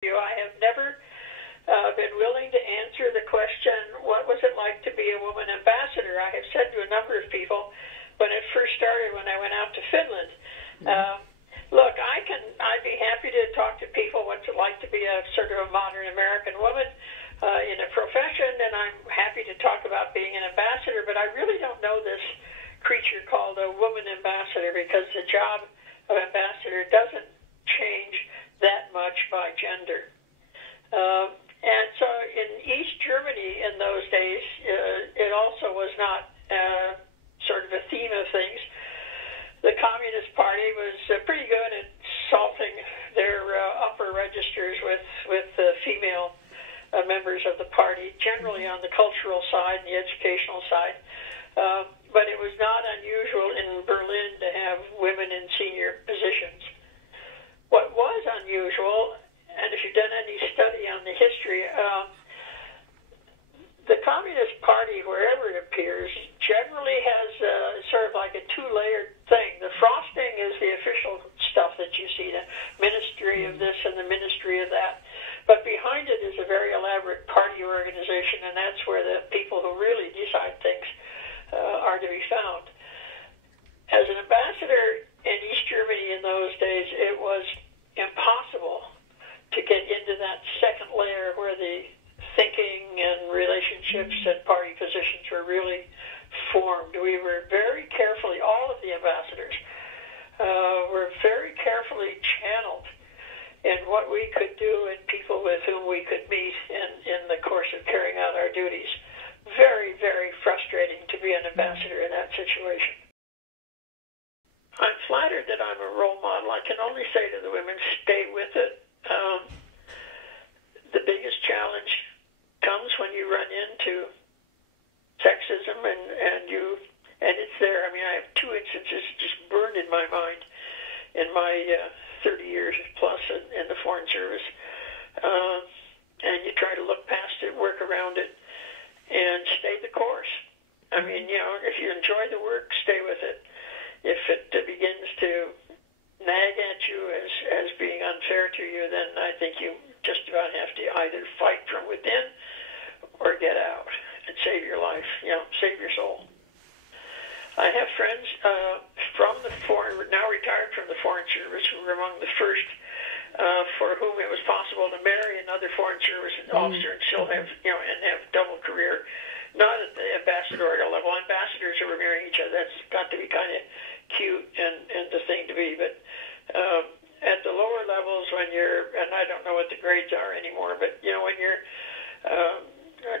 I have never been willing to answer the question, what was it like to be a woman ambassador? I have said to a number of people when it first started, when I went out to Finland, look, I'd be happy to talk to people what's it like to be a sort of a modern American woman in a profession, and I'm happy to talk about being an ambassador, but I really don't know this creature called a woman ambassador, because the job of ambassador doesn't change that much by gender. And so in East Germany in those days, it also was not sort of a theme of things. The Communist Party was pretty good at salting their upper registers with female members of the party, generally on the cultural side and the educational side. But it was not unusual in Berlin to have women in senior positions. What was unusual, and if you've done any study on the history, the Communist Party, wherever it appears, generally has sort of like a two-layered thing. The frosting is the official stuff that you see, the ministry of this and the ministry of that. But behind it is a very elaborate party organization, and that's where the people who really decide things are to be found. As an ambassador in East Germany in those days, it was impossible to get into that second layer where the thinking and relationships and party positions were really formed. We were very carefully, all of the ambassadors were very carefully channeled in what we could do and people with whom we could meet in the course of carrying out our duties. Very, very frustrating to be an ambassador in that situation. I'm flattered that I'm a role model. I can only say to the women, stay with it. The biggest challenge comes when you run into sexism and it's there. I mean, I have two instances just burned in my mind in my 30 years plus in the Foreign Service. And you try to look past it, work around it, and stay the course. I mean, if you enjoy the work, stay with it. If it begins to nag at you as being unfair to you, then I think you just about have to either fight from within or get out and save your life, save your soul. I have friends from the now retired from the Foreign Service, who were among the first for whom it was possible to marry another Foreign Service officer and still have, and have double career. Not at the ambassadorial level. Ambassadors who were marrying each other, that's got to be kind of cute and the thing to be. But at the lower levels, when you're, and I don't know what the grades are anymore, but when you're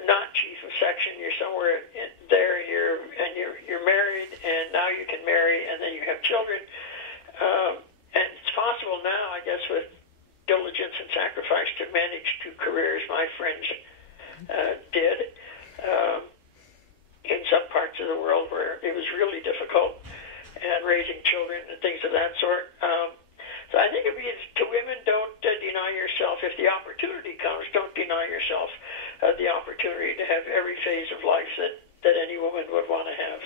not chief of section, you're somewhere there, you're married, and now you can marry, and then you have children. And it's possible now, I guess, with diligence and sacrifice, to manage two careers. My friends did. In some parts of the world where it was really difficult, and raising children and things of that sort. So I think it means to women, don't deny yourself. If the opportunity comes, don't deny yourself the opportunity to have every phase of life that any woman would want to have.